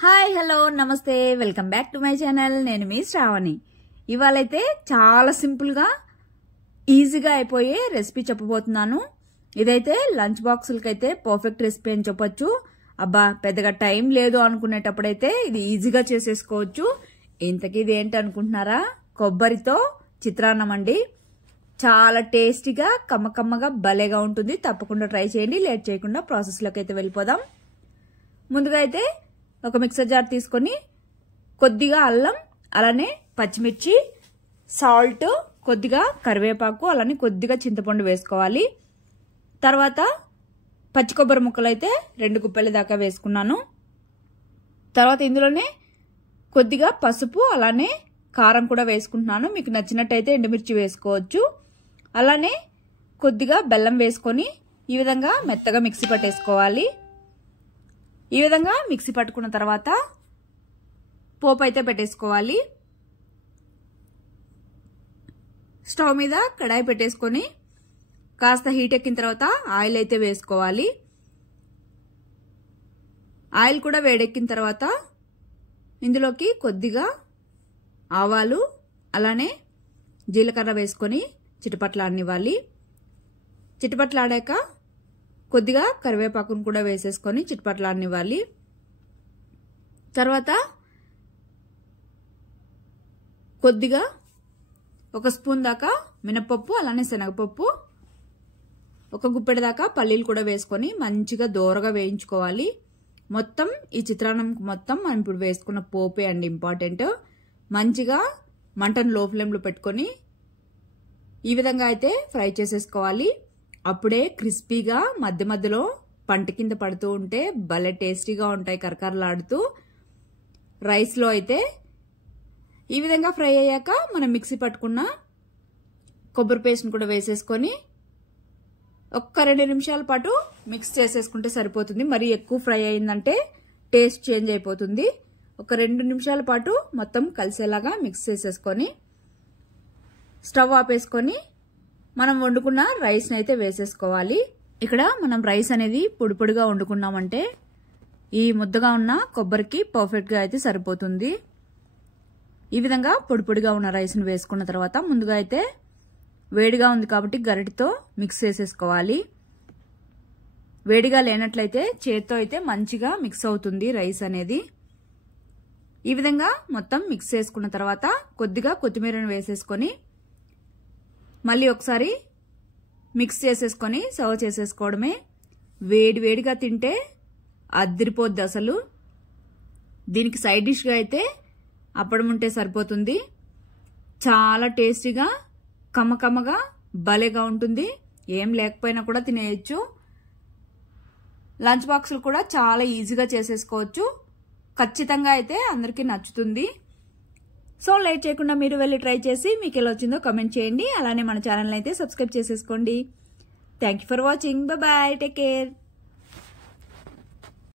Hi hello నమస్తే welcome back to my channel. నేను మీ శ్రావణి. ఇవాళైతే చాలా సింపుల్గా ఈజీగా అయిపోయే రెసిపీ చెప్పబోతున్నాను. ఇదైతే లంచ్ బాక్సులకైతే పర్ఫెక్ట్ రెసిపీ అని చెప్పొచ్చు. అబ్బా పెద్దగా టైం లేదు అనుకునేటప్పుడైతే ఇది ఈజీగా చేసేసుకోవచ్చు. ఇంతకీ ఇది ఏంటి అనుకుంటున్నారా? కొబ్బరితో చిత్రాన్నం అండి. చాలా టేస్టీగా కమ్మకమ్మగా భలేగా ఉంటుంది. తప్పకుండా ట్రై చేయండి. లేట్ చేయకుండా ప్రాసెస్లోకి అయితే వెళ్ళిపోదాం. ముందుగా అయితే ఒక మిక్సర్ జార్ తీసుకొని కొద్దిగా అల్లం, అలానే పచ్చిమిర్చి, సాల్ట్, కొద్దిగా కరివేపాకు, అలానే కొద్దిగా చింతపండు వేసుకోవాలి. తర్వాత పచ్చి కొబ్బరి ముక్కలు అయితే 2 గుప్పెల దాకా వేసుకున్నాను. తర్వాత ఇందులోనే కొద్దిగా పసుపు, అలానే కారం కూడా వేసుకుంటున్నాను. మీకు నచ్చినట్టయితే ఎండుమిర్చి వేసుకోవచ్చు. అలానే కొద్దిగా బెల్లం వేసుకొని ఈ విధంగా మెత్తగా మిక్సీ పట్టేసుకోవాలి. ఈ విధంగా మిక్సీ పట్టుకున్న తర్వాత పోపు అయితే పెట్టేసుకోవాలి. స్టవ్ మీద కడాయి పెట్టేసుకొని కాస్త హీట్ ఎక్కిన తర్వాత ఆయిల్ అయితే వేసుకోవాలి. ఆయిల్ కూడా వేడెక్కిన తర్వాత ఇందులోకి కొద్దిగా ఆవాలు, అలానే జీలకర్ర వేసుకొని చిటపట్లాడనివ్వాలి. చిటపట్లాడాక కొద్దిగా కరివేపాకును కూడా వేసేసుకొని చిటపట్లాడనివ్వాలి. తర్వాత కొద్దిగా 1 స్పూన్ దాకా మినపప్పు, అలానే శనగపప్పు, 1 గుప్పెడు దాకా పల్లీలు కూడా వేసుకొని మంచిగా దోరగా వేయించుకోవాలి. మొత్తం ఈ చిత్రాన్నం మొత్తం మనం ఇప్పుడు వేసుకున్న పోపే అండి ఇంపార్టెంట్. మంచిగా మంటను లో ఫ్లేమ్లో పెట్టుకొని ఈ విధంగా అయితే ఫ్రై చేసేసుకోవాలి. అప్పుడే క్రిస్పీగా మధ్య మధ్యలో పంట కింద పడుతూ ఉంటే భలే టేస్టీగా ఉంటాయి కరకరలాడుతూ. రైస్లో అయితే ఈ విధంగా ఫ్రై అయ్యాక మనం మిక్సీ పట్టుకున్న కొబ్బరి పేస్ట్ని కూడా వేసేసుకొని 1-2 నిమిషాల పాటు మిక్స్ చేసేసుకుంటే సరిపోతుంది. మరి ఎక్కువ ఫ్రై అయిందంటే టేస్ట్ చేంజ్ అయిపోతుంది. 1-2 నిమిషాల పాటు మొత్తం కలిసేలాగా మిక్స్ చేసేసుకొని స్టవ్ ఆపేసుకొని మనం వండుకున్న రైస్ని అయితే వేసేసుకోవాలి. ఇక్కడ మనం రైస్ అనేది పొడి పొడిగా వండుకున్నామంటే ఈ ముద్దగా ఉన్న కొబ్బరికి పర్ఫెక్ట్గా అయితే సరిపోతుంది. ఈ విధంగా పొడి పొడిగా ఉన్న రైస్ని వేసుకున్న తర్వాత ముందుగా అయితే వేడిగా ఉంది కాబట్టి గరిటెతో మిక్స్ చేసేసుకోవాలి. వేడిగా లేనట్లయితే చేత్తో అయితే మంచిగా మిక్స్ అవుతుంది రైస్ అనేది. ఈ విధంగా మొత్తం మిక్స్ చేసుకున్న తర్వాత కొద్దిగా కొత్తిమీరను వేసేసుకొని మళ్ళీ ఒకసారి మిక్స్ చేసేసుకొని సర్వ్ చేసేసుకోవడమే. వేడి వేడిగా తింటే అదిరిపోద్ది అసలు. దీనికి సైడ్ డిష్గా అయితే అప్పడం ఉంటే సరిపోతుంది. చాలా టేస్టీగా కమ్మకమ్మగా భలేగా ఉంటుంది. ఏం లేకపోయినా కూడా తినేయచ్చు. లంచ్ బాక్సులు కూడా చాలా ఈజీగా చేసేసుకోవచ్చు. ఖచ్చితంగా అయితే అందరికీ నచ్చుతుంది. సో లేట్ చేయకుండా మీరు వెళ్ళి ట్రై చేసి మీకు ఎలా వచ్చిందో కామెంట్ చేయండి. అలానే మన ఛానల్ అయితే సబ్స్క్రైబ్ చేసేసుకోండి. Thank you for watching. Bye, take care.